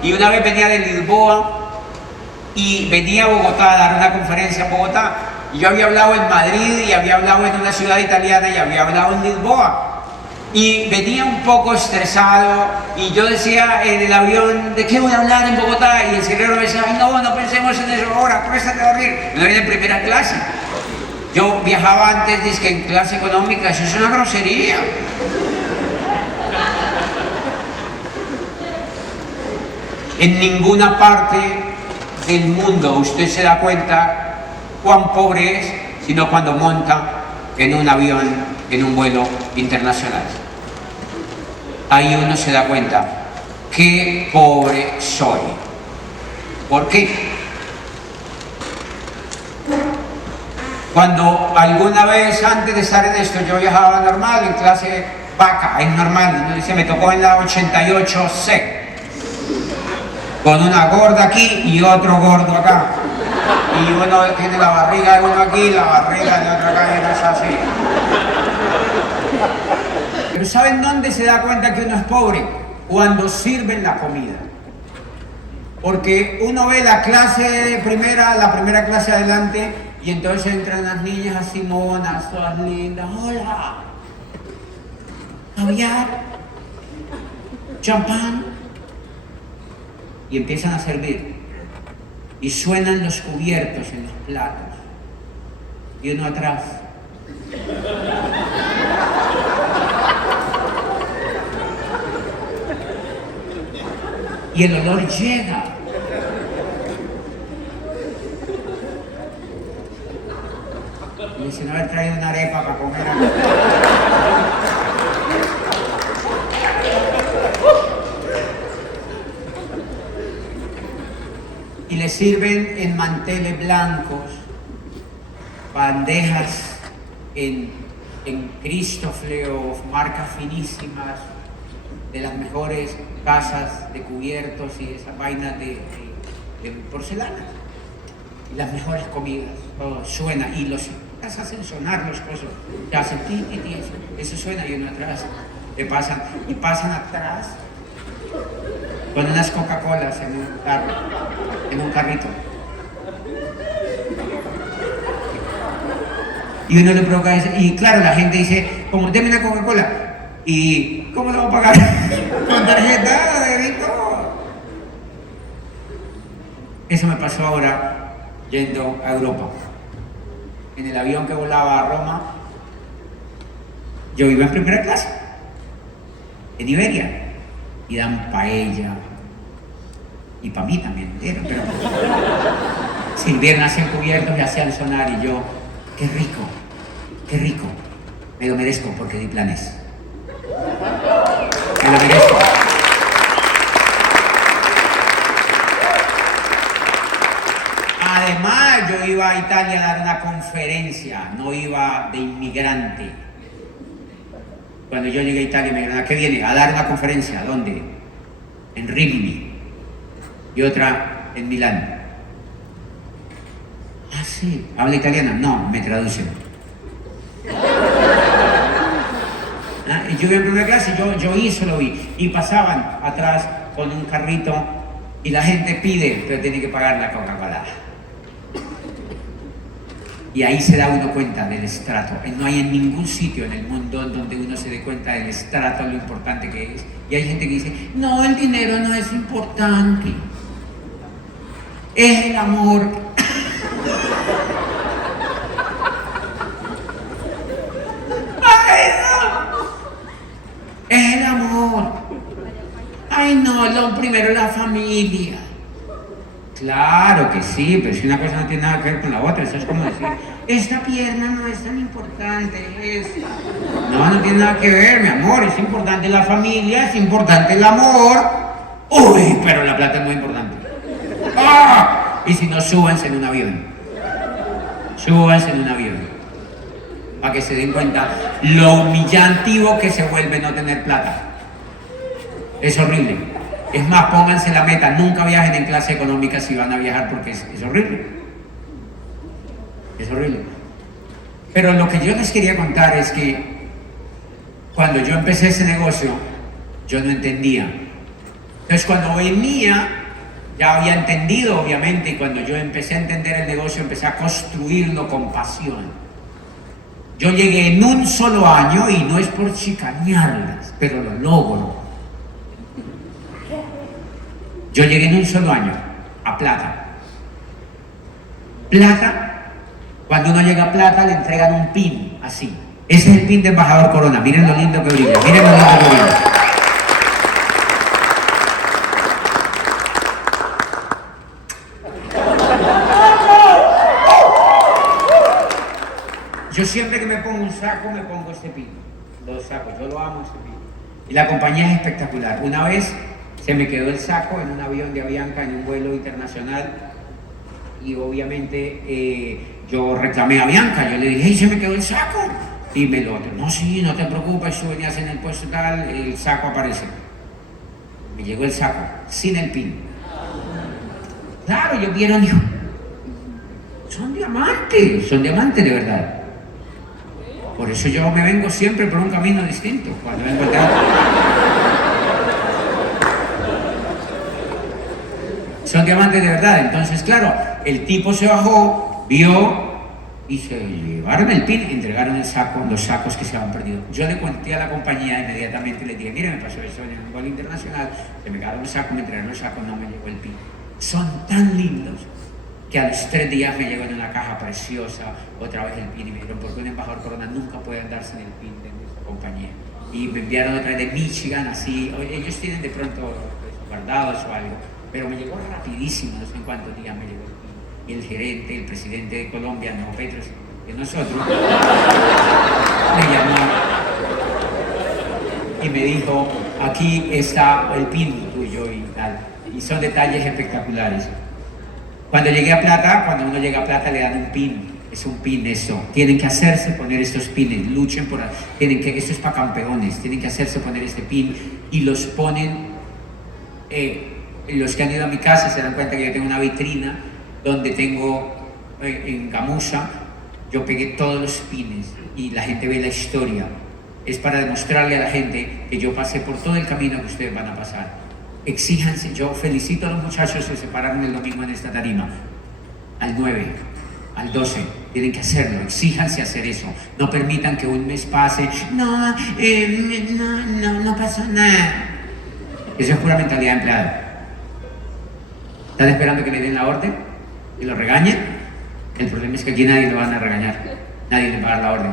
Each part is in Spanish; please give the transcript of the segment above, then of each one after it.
Y una vez venía de Lisboa y venía a Bogotá a dar una conferencia en Bogotá. Y yo había hablado en Madrid y había hablado en una ciudad italiana y había hablado en Lisboa. Y venía un poco estresado y yo decía en el avión, ¿de qué voy a hablar en Bogotá? Y el cerebro me decía, ay no pensemos en eso ahora, acuéstate a dormir. Me voy en primera clase. Yo viajaba antes, dizque en clase económica, eso es una grosería. En ninguna parte del mundo usted se da cuenta cuán pobre es, sino cuando monta en un avión, en un vuelo internacional. Ahí uno se da cuenta, qué pobre soy. ¿Por qué? Cuando alguna vez antes de estar en esto yo viajaba normal, en clase vaca, es normal, uno dice, me tocó en la 88C. Con una gorda aquí y otro gordo acá. Y uno tiene la barriga de uno aquí y la barriga de otro acá y uno es así. Pero ¿saben dónde se da cuenta que uno es pobre? Cuando sirven la comida. Porque uno ve la clase primera, la primera clase adelante, y entonces entran las niñas así monas, todas lindas. Hola. Caviar. Champán. Y empiezan a servir y suenan los cubiertos en los platos y uno atrás y el olor llega y dicen haber traído una arepa para comer acá. Y le sirven en manteles blancos, bandejas en Cristofle, marcas finísimas, de las mejores casas de cubiertos y esas vainas de porcelana. Y las mejores comidas, todo suena, y los hacen sonar los cosas, que hacen ti, eso suena y uno atrás, pasan atrás con unas Coca-Colas en un carro, en un carrito. Y uno le provoca eso, y claro, la gente dice, como deme una Coca-Cola, ¿y cómo lo va a pagar? Con tarjeta de débito. Eso me pasó ahora yendo a Europa. En el avión que volaba a Roma, yo iba en primera clase, en Iberia. Y dan paella, y para mí también, pero sirvieron así cubiertos y hacían sonar, y yo, qué rico, me lo merezco porque di planes. Me lo merezco. Además, yo iba a Italia a dar una conferencia, no iba de inmigrante. Cuando yo llegué a Italia me dijeron, ¿a qué viene? A dar una conferencia. ¿Dónde? En Rimini. Y otra en Milán. Ah, sí. ¿Habla italiana? No, me traducen. Y yo iba en primera clase, yo eso lo vi. Y pasaban atrás con un carrito y la gente pide, pero tiene que pagar la Coca-Cola. Y ahí se da uno cuenta del estrato. No hay en ningún sitio en el mundo donde uno se dé cuenta del estrato, lo importante que es. Y hay gente que dice, no, el dinero no es importante. Es el amor. ¡Ay, no! Es el amor. Ay, no, lo primero es la familia. Claro que sí, pero si una cosa no tiene nada que ver con la otra, eso es como decir, esta pierna no es tan importante, no tiene nada que ver, mi amor, es importante la familia, es importante el amor, uy, pero la plata es muy importante. ¡Ah! Y si no, súbanse en un avión, para que se den cuenta lo humillativo que se vuelve no tener plata, es horrible. Es más, pónganse la meta, nunca viajen en clase económica si van a viajar porque es horrible. Es horrible. Pero lo que yo les quería contar es que cuando yo empecé ese negocio, yo no entendía. Entonces cuando venía, ya había entendido obviamente, y cuando yo empecé a entender el negocio, empecé a construirlo con pasión. Yo llegué en un solo año, y no es por chicanearlas, pero lo logro. Yo llegué en un solo año a plata. Plata, cuando uno llega a plata le entregan un pin, así. Ese es el pin de embajador Corona. Miren lo lindo que brilla, miren lo lindo que brilla. Yo siempre que me pongo un saco, me pongo este pin. Los sacos, yo lo amo este pin. Y la compañía es espectacular. Una vez se me quedó el saco en un avión de Avianca en un vuelo internacional, y obviamente yo reclamé a Avianca. Yo le dije, hey, se me quedó el saco. Y me lo otro, no, sí, no te preocupes, tú venías en el puesto tal, el saco aparece. Me llegó el saco, sin el pin. Claro, ellos vieron, dijo, son diamantes de verdad. Por eso yo me vengo siempre por un camino distinto, cuando vengo al teatro. Son diamantes de verdad. Entonces, claro, el tipo se bajó, vio, y se llevaron el pin, entregaron el saco, los sacos que se habían perdido. Yo le conté a la compañía inmediatamente, le dije, mire, me pasó eso en un vuelo internacional, se me quedaron el saco, me entregaron el saco, no me llegó el pin. Son tan lindos que a los 3 días me llegó en una caja preciosa otra vez el pin, y me dijeron, porque un embajador Corona nunca puede andar sin el pin de nuestra compañía. Y me enviaron otra vez de Michigan, así, ellos tienen de pronto guardados o algo, pero me llegó rapidísimo, no sé en cuántos días me llegó el pin. Y el gerente, el presidente de Colombia, no Petro, que nosotros, me llamó y me dijo, aquí está el pin tuyo y tal. Y son detalles espectaculares. Cuando llegué a plata, cuando uno llega a plata le dan un pin. Es un pin eso. Tienen que hacerse poner estos pines. Luchen por... esto es para campeones. Tienen que hacerse poner este pin y los ponen... los que han ido a mi casa se dan cuenta que yo tengo una vitrina donde tengo en gamuza, yo pegué todos los pines y la gente ve la historia. Es para demostrarle a la gente que yo pasé por todo el camino que ustedes van a pasar. Exíjanse, yo felicito a los muchachos que se pararon el domingo en esta tarima. Al 9, al 12, tienen que hacerlo, exíjanse hacer eso. No permitan que un mes pase, no pasó nada. Eso es pura mentalidad de empleado. ¿Están esperando que le den la orden? ¿Y lo regañen? El problema es que aquí nadie lo van a regañar, nadie le va a dar la orden.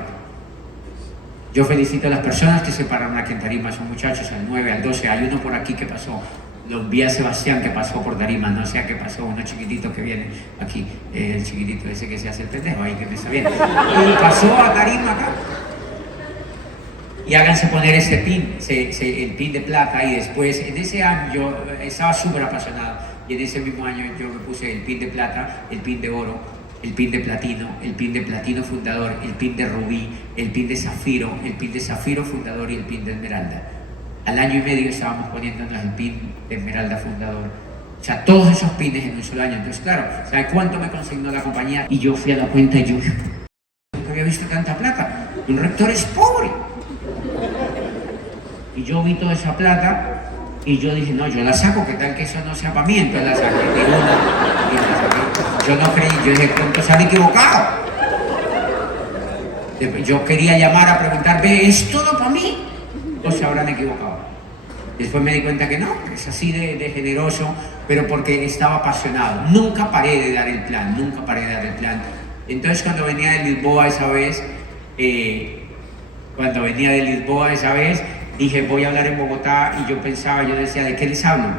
Yo felicito a las personas que se pararon aquí en tarima, son muchachos, al 9, al 12, hay uno por aquí que pasó, lo vi a Sebastián que pasó por tarima, no sé a qué pasó, uno chiquitito que viene aquí, el chiquitito ese que se hace el pendejo ahí, que me está viendo, y pasó a tarima acá. Y háganse poner este pin, el pin de plata, y después, en ese año yo estaba súper apasionado. Y en ese mismo año yo me puse el pin de plata, el pin de oro, el pin de platino fundador, el pin de rubí, el pin de zafiro fundador y el pin de esmeralda. Al año y medio estábamos poniéndonos el pin de esmeralda fundador. O sea, todos esos pines en un solo año. Entonces, claro, ¿sabe cuánto me consignó la compañía? Y yo fui a la cuenta y yo nunca había visto tanta plata. Un rector es pobre. Y yo vi toda esa plata. Y yo dije, no, yo la saco, ¿qué tal que eso no sea para mí? Entonces la saqué de una y la saqué. Yo no creí, yo dije, pronto se han equivocado. Yo quería llamar a preguntar, ¿ve, es todo para mí? O se habrán equivocado. Después me di cuenta que no, es así de generoso, pero porque estaba apasionado. Nunca paré de dar el plan, Entonces cuando venía de Lisboa esa vez, dije, voy a hablar en Bogotá, y yo pensaba, yo decía, ¿de qué les hablo?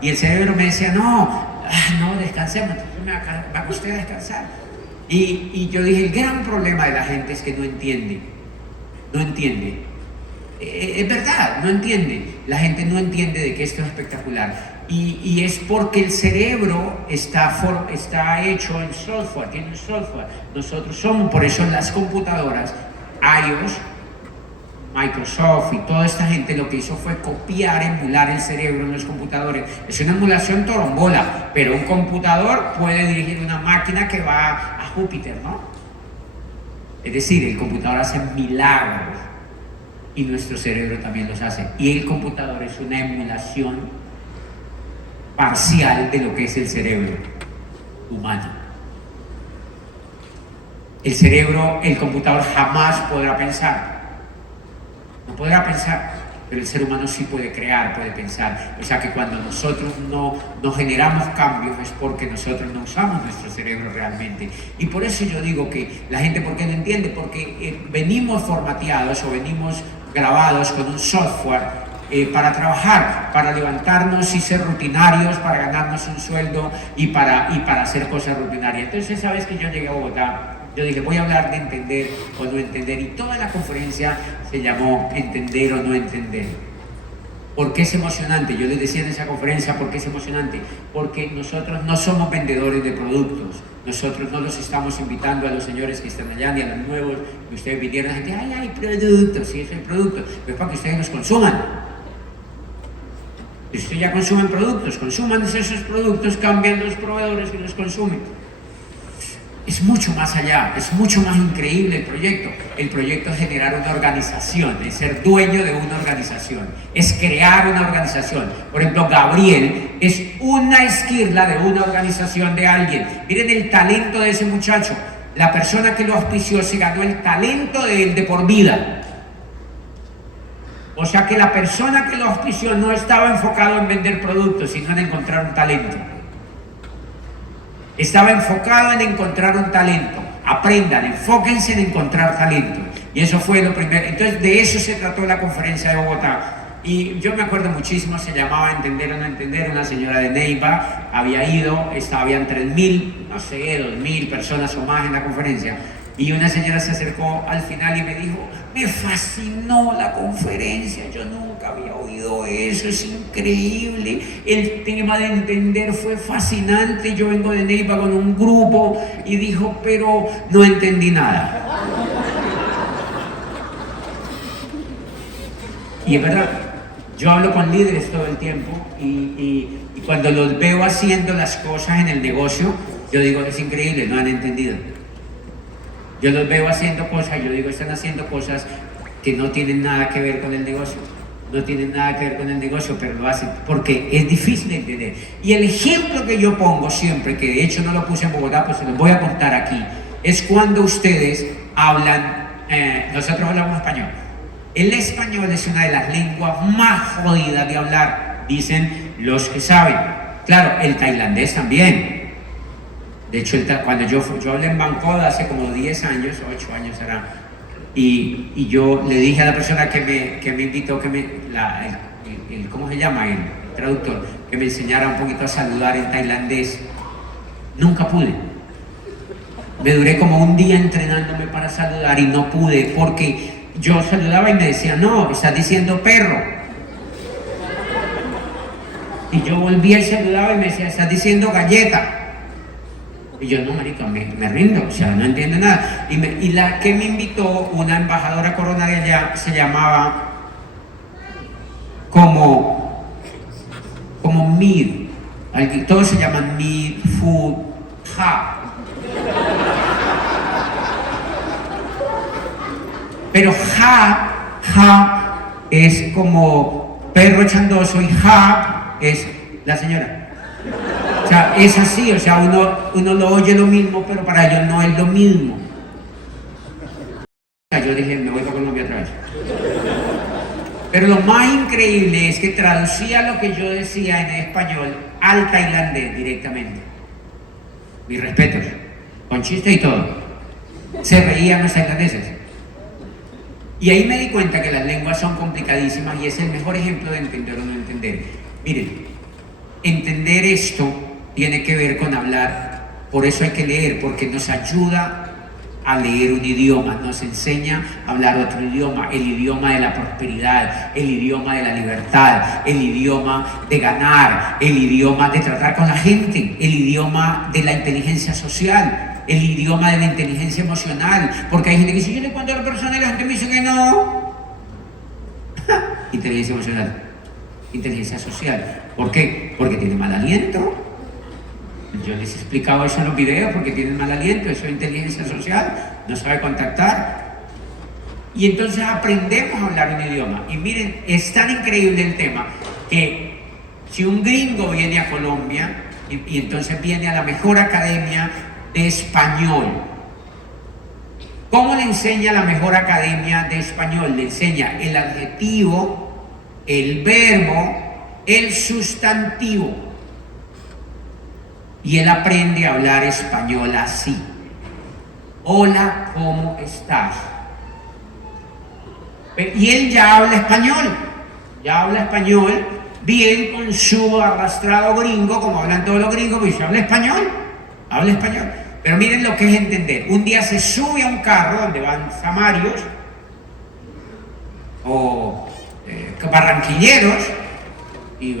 Y el cerebro me decía, no, descansemos, me acosté a descansar. Y yo dije, el gran problema de la gente es que no entiende. Es verdad, no entiende. La gente no entiende de que esto es espectacular. Y es porque el cerebro está hecho en software, tiene un software. Nosotros somos, por eso en las computadoras, iOS, Microsoft y toda esta gente lo que hizo fue copiar, emular el cerebro en los computadores. Es una emulación torombola, pero un computador puede dirigir una máquina que va a Júpiter, ¿no? Es decir, el computador hace milagros y nuestro cerebro también los hace. Y el computador es una emulación parcial de lo que es el cerebro humano. El cerebro, el computador jamás podrá pensar. No podrá pensar, pero el ser humano sí puede crear, puede pensar. O sea que cuando nosotros no generamos cambios es porque nosotros no usamos nuestro cerebro realmente. Y por eso yo digo que la gente, ¿por qué no entiende? Porque venimos formateados o venimos grabados con un software para trabajar, para levantarnos y ser rutinarios, para ganarnos un sueldo y para hacer cosas rutinarias. Entonces, esa vez que yo llegué a Bogotá, yo dije, voy a hablar de entender o no entender, y toda la conferencia se llamó Entender o no entender. ¿Por qué es emocionante? Yo les decía en esa conferencia, ¿por qué es emocionante? Porque nosotros no somos vendedores de productos. Nosotros no los estamos invitando a los señores que están allá, ni a los nuevos, que ustedes vinieron, la gente, ay, hay productos, sí, es el producto, pero es para que ustedes los consuman. Si ustedes ya consumen productos, consuman esos productos, cambian los proveedores que los consumen. Es mucho más allá, es mucho más increíble el proyecto. El proyecto es generar una organización, es ser dueño de una organización, es crear una organización. Por ejemplo, Gabriel es una esquirla de una organización de alguien. Miren el talento de ese muchacho. La persona que lo auspició se ganó el talento de él de por vida. O sea que la persona que lo auspició no estaba enfocado en vender productos, sino en encontrar un talento. Estaba enfocado en encontrar un talento. Aprendan, enfóquense en encontrar talento. Y eso fue lo primero. Entonces, de eso se trató la conferencia de Bogotá. Y yo me acuerdo muchísimo, se llamaba Entender o no entender. Una señora de Neiva había ido, habían 3.000, no sé, 2.000 personas o más en la conferencia. Y una señora se acercó al final y me dijo, me fascinó la conferencia, yo nunca había oído eso, es increíble, el tema de entender fue fascinante, yo vengo de Neiva con un grupo, y dijo, pero no entendí nada. Y es verdad, yo hablo con líderes todo el tiempo y cuando los veo haciendo las cosas en el negocio, yo digo, es increíble, no han entendido. Yo los veo haciendo cosas, yo digo, están haciendo cosas que no tienen nada que ver con el negocio. No tienen nada que ver con el negocio, pero lo hacen porque es difícil de entender. Y el ejemplo que yo pongo siempre, que de hecho no lo puse en Bogotá, pues se los voy a contar aquí, es cuando ustedes hablan, nosotros hablamos español. El español es una de las lenguas más jodidas de hablar, dicen los que saben. Claro, el tailandés también. De hecho, cuando yo hablé en Bangkok hace como 10 años, 8 años será, y yo le dije a la persona que me invitó, ¿cómo se llama? El traductor, que me enseñara un poquito a saludar en tailandés. Nunca pude. Me duré como un día entrenándome para saludar y no pude, porque yo saludaba y me decía, no, estás diciendo perro. Y yo volvía y saludaba y me decía, estás diciendo galleta. Y yo, no, marica, me rindo, o sea, no entiendo nada. Y la que me invitó, una embajadora corona de allá, se llamaba como Mid. Todos se llaman Mid, Food, Ja. Pero Ja es como perro chandoso y Ja es la señora. O sea, es así, o sea, uno lo oye lo mismo, pero para ellos no es lo mismo. Yo dije, me voy para Colombia otra vez. Pero lo más increíble es que traducía lo que yo decía en español al tailandés directamente. Mis respetos, con chiste y todo. Se reían los tailandeses. Y ahí me di cuenta que las lenguas son complicadísimas y es el mejor ejemplo de entender o no entender. Miren, entender esto tiene que ver con hablar, por eso hay que leer, porque nos ayuda a leer un idioma, nos enseña a hablar otro idioma, el idioma de la prosperidad, el idioma de la libertad, el idioma de ganar, el idioma de tratar con la gente, el idioma de la inteligencia social, el idioma de la inteligencia emocional, porque hay gente que dice, yo le cuento a la persona y la gente me dice que no. Inteligencia emocional. Inteligencia social. ¿Por qué? Porque tiene mal aliento. Yo les he explicado eso en los videos, porque tienen mal aliento, eso es inteligencia social, no sabe contactar. Y entonces aprendemos a hablar un idioma. Y miren, es tan increíble el tema que si un gringo viene a Colombia y entonces viene a la mejor academia de español, ¿cómo le enseña la mejor academia de español? Le enseña el adjetivo, el verbo, el sustantivo. Y él aprende a hablar español así. Hola, ¿cómo estás? Y él ya habla español, bien con su arrastrado gringo, como hablan todos los gringos, pues habla español. Pero miren lo que es entender. Un día se sube a un carro donde van samarios o barranquilleros y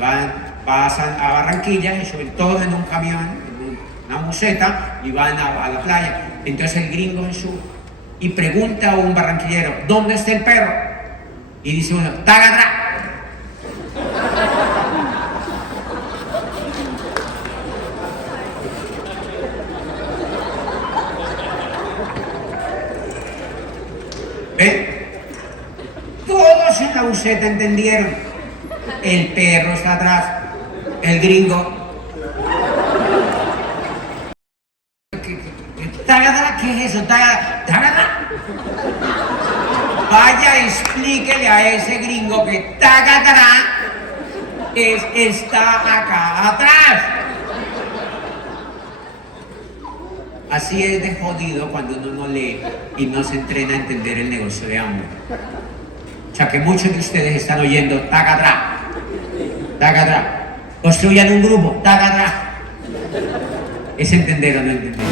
pasan a Barranquilla y suben todos en un camión, en una museta, y van a la playa. Entonces el gringo se sube y pregunta a un barranquillero, ¿dónde está el perro? Y dice uno, ¡tagadra! ¿Ven? Todos en la buseta entendieron. El perro está atrás, el gringo. ¿Tagadra? ¿Qué es eso? ¿Tagadra? Vaya, explíquele a ese gringo que tagadra está acá atrás. Así es de jodido cuando uno no lee y no se entrena a entender el negocio de hambre. O sea que muchos de ustedes están oyendo tagadra, tagadra. Construyan un grupo, tagadra. ¿Es entender o no entender?